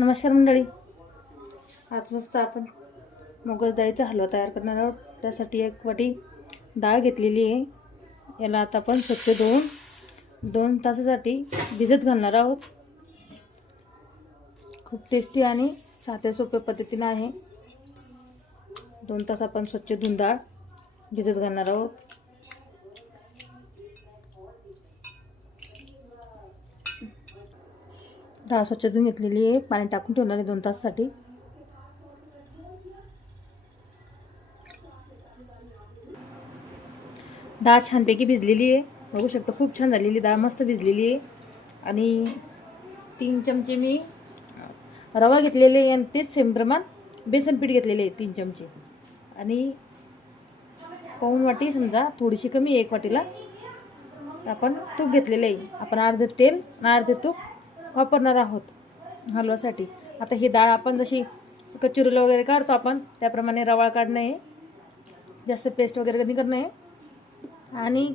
नमस्कार मंडळी. आज मस्त आपण मोगल डाळीचा हलवा तयार करणार आहोत. त्यासाठी एक वाटी डाळ घेतलेली आहे. याला आता आपण स्वच्छ धुवून दोन तासासाठी भिजत घालणार आहोत. खूप टेस्टी आणि साध्या सोप्या पद्धतीनं आहे. दोन तास आपण स्वच्छ धुवून डाळ भिजत घालणार आहोत. डाळ स्वच्छ धुवून घेतलेली आहे. पाणी टाकून ठेवणार आहे दोन तासासाठी. डाळ छानपैकी भिजलेली आहे. बघू शकता खूप छान झालेली डाळ मस्त भिजलेली आहे. आणि तीन चमचे मी रवा घेतलेले आहे आणि तेच सेम प्रमाण बेसन पीठ घेतलेले आहे तीन चमचे. आणि पाऊन वाटी समजा थोडीशी कमी आहे एक वाटीला. तर आपण तूप घेतलेलं आहे. आपण अर्धे तेल आणि अर्धे तूप वापरणार आहोत हलवासाठी आता ही डाळ आपण जशी कचुरीला वगैरे काढतो आपण त्याप्रमाणे रवाळ काढणं आहे. जास्त पेस्ट वगैरे कमी करणं आहे. आणि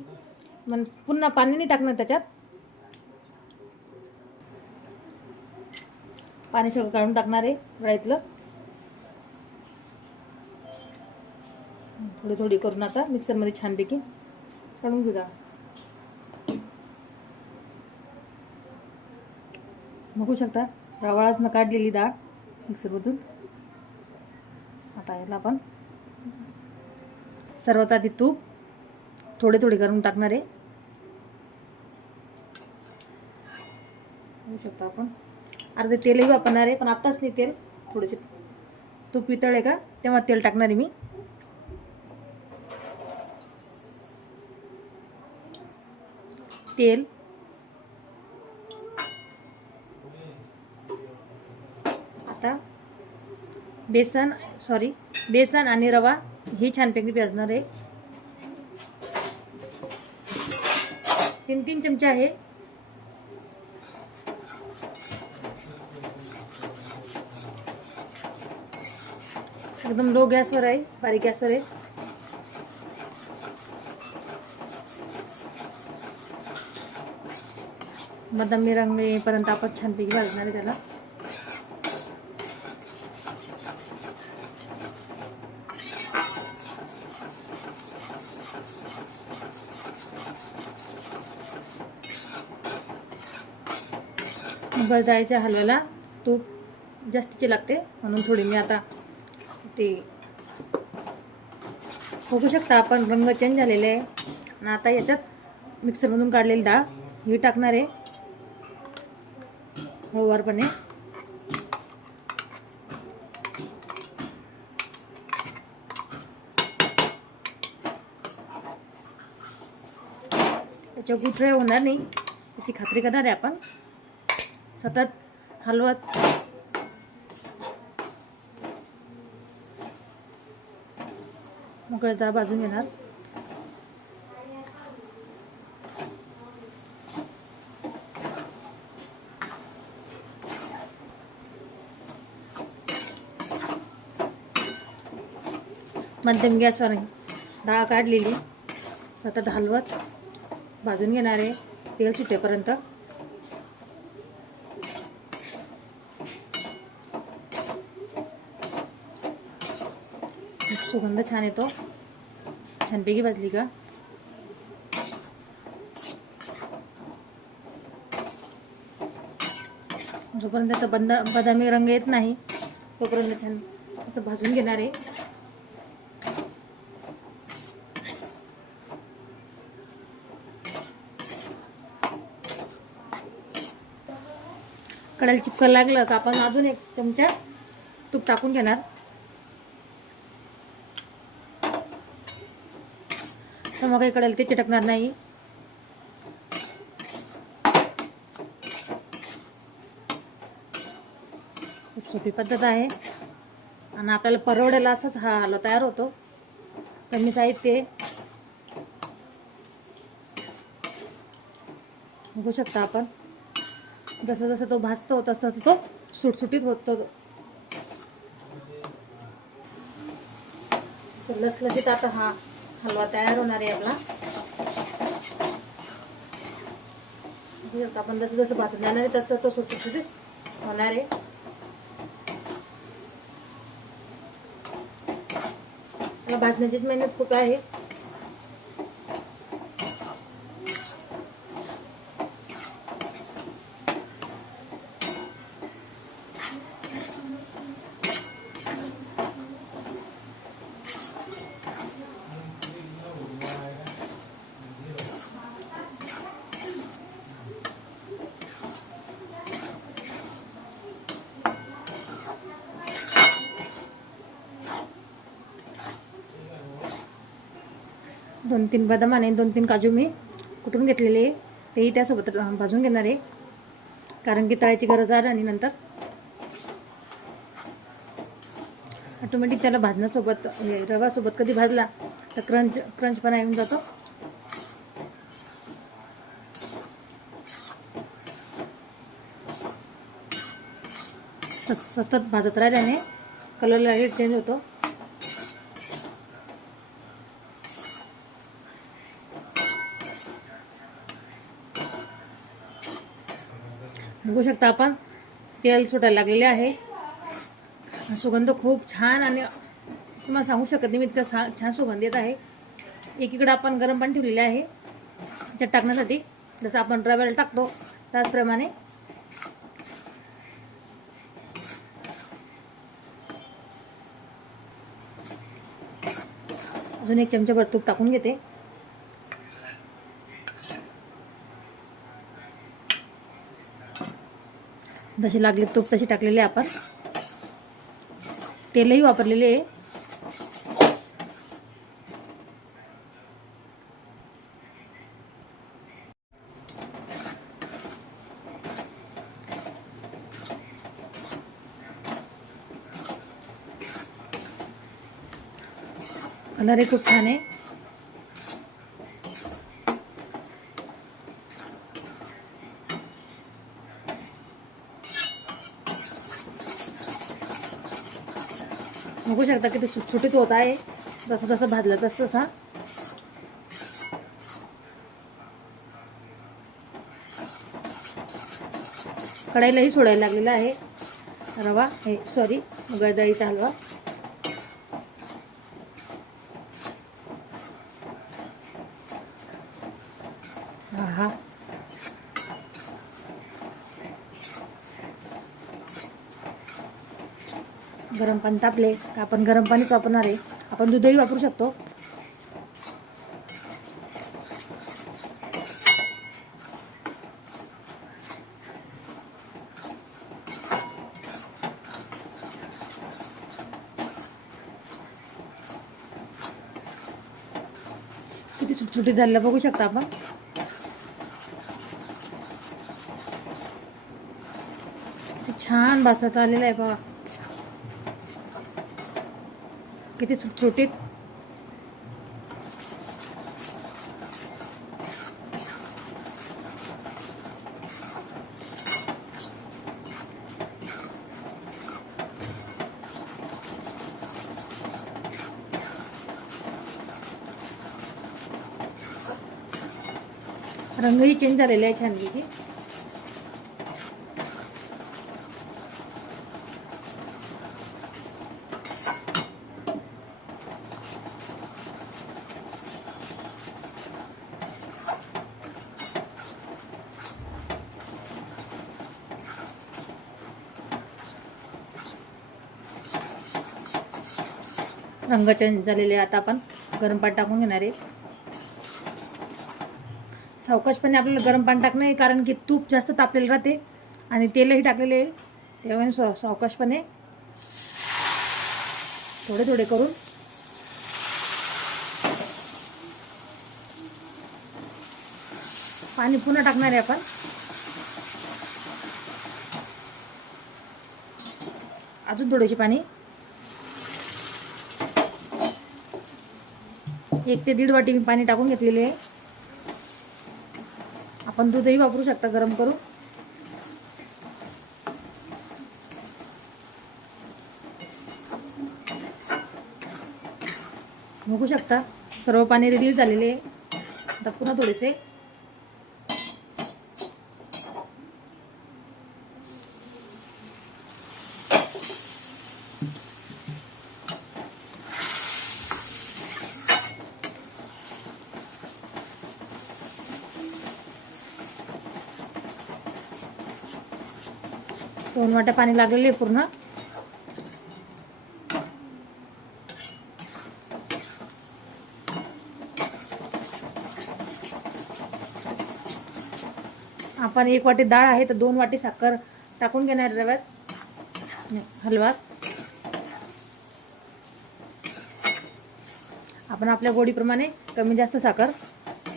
मग पुन्हा पाणी नाही टाकणं त्याच्यात. पाणी सगळं काढून टाकणार आहे राईतलं. थोडी थोडी करून आता मिक्सरमध्ये छानपैकी काढून घेऊ बघू शकता. रवाळाच काढलेली डाळ मिक्सरमधून आता याला आपण सर्वात आधी तूप थोडे थोडे करून टाकणार आहे. बघू शकता आपण. अर्धे तेलही वापरणार आहे पण आत्ताच नाही तेल. थोडेसे तूप पितळ आहे का? तेव्हा तेल टाकणार आहे मी. तेल. आता बेसन सॉरी बेसन आणि रवा ही छानपैकी भाजणार आहे. तीन तीन चमचे आहे. एकदम लो गॅसवर आहे बारीक गॅसवर आहे. बदामी रंग येईपर्यंत आपण छानपैकी भाजणार आहे त्याला. मुगाच्या हलव्याला तूप जास्तीचे लागते. म्हणून थोडी मी आता ते बघू शकता आपण रंग चेंज झालेले आहे. आणि आता याच्यात मिक्सरमधून काढलेली डाळ ही टाकणार आहे. हळूवारपणे. त्याच्या गुठळ्या होणार नाही. त्याची खात्री करणार आहे आपण. सतत हलवत. मोकळी डाळ भाजून घेणार मध्यम गॅसवर डाळ काढलेली. सतत हलवत. भाजून घेणार आहे तेल सुटेपर्यंत. सुगंध छान येतो छानपैकी भाजली का जोपर्यंत त्याचा बंद बदामी रंग येत नाही तोपर्यंत छान असं भाजून घेणार आहे कडायला चिपकायला लागलं तर आपण अजून एक चमचा तूप टाकून घेणार मग काही कडेल ते चिटकणार नाही. खूप सोपी पद्धत आहे. आणि आपल्याला परवडेल असंच हा हलवा तयार होतो. कमी साहित्य बघू शकता आपण. जसं जसं तो भासतो तसं तसं तो सुटसुटीत होतो. लसलसीत आता हा हलवा तयार होणार आहे आपला. आपण जसं जसं भाजून जाणार आहे तसं तसं सुटसुटीत होणार आहे. भाजण्याचीच मेहनत खूप आहे. दोन तीन बदाम आणि दोन तीन काजू मी कुठून घेतलेले तेही त्यासोबत भाजून घेणार आहे. कारण की तळायची गरज आहे आणि नंतर ऑटोमॅटिक त्याला भाजण्यासोबत हे रवासोबत कधी भाजला तर क्रंच क्रंचपणा येऊन जातो. सतत भाजत राहिल्याने कलर लगेच चेंज होतो. बघू शकता आपण. तेल सुटायला लागलेले आहे. सुगंध खूप छान आणि तुम्हाला सांगू शकत नाही मी इतका छान छान सुगंध येत आहे. एकीकडे आपण गरम पाणी ठेवलेले आहे. त्याच्यात टाकण्यासाठी जसं आपण रव्याला टाकतो त्याचप्रमाणे अजून एक चमचाभर तूप टाकून घेते. जसे लागले तूप तसे टाकलेले आपण. तेलही वापरलेले आहे. कलरही खूप छान आहे. शकता किती सुटसुटीत होत आहे. जसं जसं भाजलं तसं तसा. कढाईलाही सोडायला लागलेला आहे. रवा हे सॉरी गळदाईचा हलवा हा हा गरम तापले का आपण गरम पाणीच वापरणार आहे. आपण दूधही वापरू शकतो. किती सुटसुटीत झालेलं बघू शकता आपण. छान भासत आलेलं आहे बाबा किती सुटसुटीत रंगही चेंज झालेला आहे छान रंग चेंज झालेले आहे. आता आपण गरम पाणी टाकून घेणार आहे. सावकाशपणे आपल्याला गरम पाणी टाकणं आहे कारण की तूप जास्त तापलेलं राहते आणि तेलही टाकलेले आहे. तेव्हा साव सावकाशपणे थोडे थोडे करून पाणी पुन्हा टाकणार आहे आपण. अजून थोडेसे पाणी एक ते दीड वाटी मी पाणी टाकून घेतलेले आहे. आपण दूधही वापरू शकता गरम करून. बघू शकता. सर्व पाणी रेडी झालेले आहे. आता पुन्हा थोडेसे दोन वाट्या पाणी लागलेले आहे पूर्ण. आपण एक वाटी डाळ आहे तर दोन वाटी साखर टाकून घेणार रव्यात. हलवात. आपण आपल्या गोडीप्रमाणे कमी जास्त साखर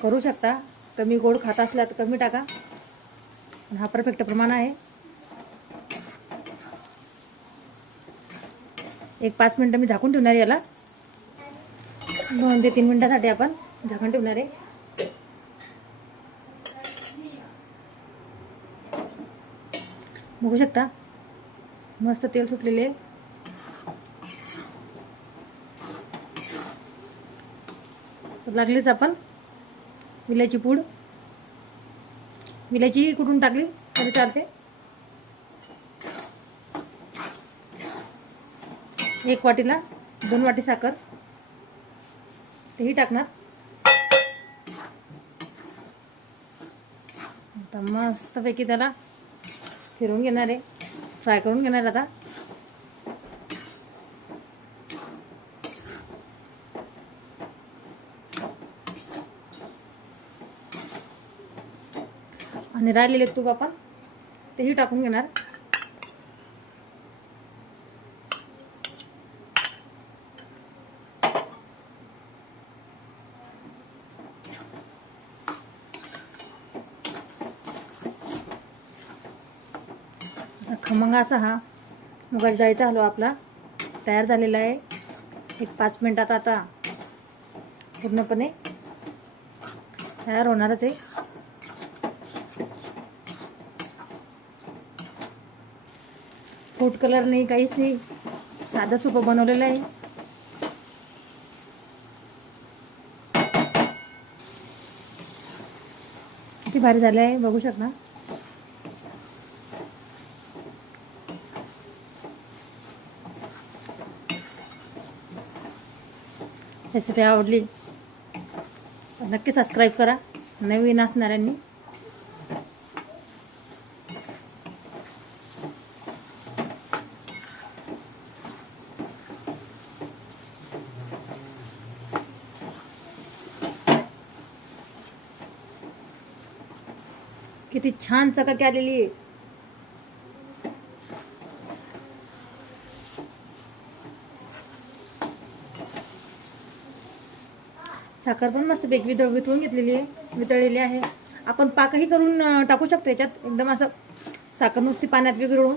करू शकता. कमी गोड खात असल्या तर कमी टाका. आणि हा परफेक्ट प्रमाण आहे. एक पाच मिनटं मी झाकून ठेवणार आहे याला. दोन ते तीन मिनटासाठी आपण झाकून ठेवणार आहे. बघू शकता? मस्त तेल सुटलेले आहे. लागलीच आपण विल्याची पूड. विलायची कुठून टाकली? तरी चालते. एक वाटीला दोन वाटी साखर. तेही टाकणार. आता मस्तपैकी त्याला फिरून घेणार आहे. फ्राय करून घेणार आता. आणि राहिलेले तूप आपण तेही टाकून घेणार. खमंग असा हा. मुगाच्या डाळीचा हलवा आपला. तयार झालेला आहे. एक पाच मिनटात आता पूर्णपणे तयार होणारच आहे. फूड कलर नाही काहीच नाही. साधं सोपं बनवलेलं आहे. किती भारी झालं आहे बघू शकता. रेसिपी आवडली नक्की सबस्क्राईब करा. नवीन असणाऱ्यांनी. किती छान चकाकी आलेली आहे. साखर पण मस्त पैकी वितळ वितळून घेतलेली आहे वितळलेली आहे. आपण पाकही करून टाकू शकतो याच्यात. एकदम असं साखर नुसती पाण्यात विघळून